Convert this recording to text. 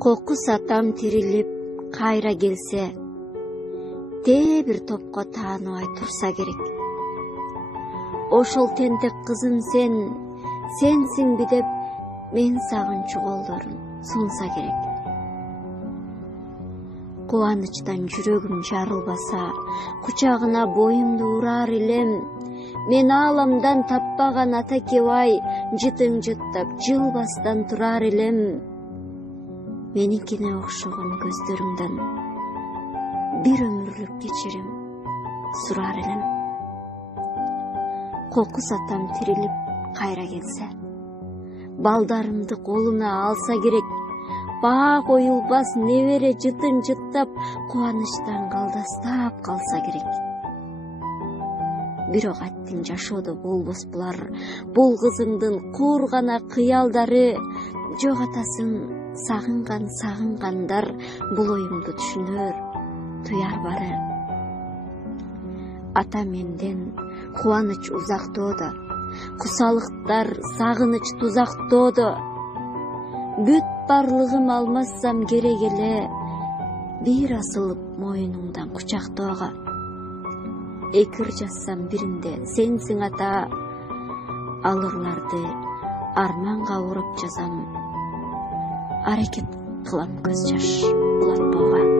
Кокус атам тирилип кайра келсе, тээ бир топко тааныбай турса керек. Ошол тентек кызым сенсиңби деп мен сагынчу колдорун сунса керек. Кубанычтан жүрөгүм жарылбаса, кучагына боюмду урар элем. Мен ааламдан таппаган ата кебай, жытың жыттап жылбастан турар элем. Меникине окшогон көздөрүңдөн бир өмүрлүк кечирим сурар элем. Кокус атам тирилип кайра келсе, балдарымды колуна алса керек. Баа коюлбас небере жытын жыттап, кубанычтан калдастап калса керек. Бирок аттың жашоодо болбос булар, бул кызыңдын куур гана кыялдары. Жок атасын сагынгандар бул оюмду түшүнөр, туяр бары. Ата менден кубаныч узактоодо, кусалыктар сагыныч тузактоодо. Бүт барлыгым алмассам керек эле, бир асылып моюнуңдан кучактоого. Экир жазсам биринде сенсиң ата, алырларды арманга уруп жазам. Аракет кылам көз жаш булатпоого.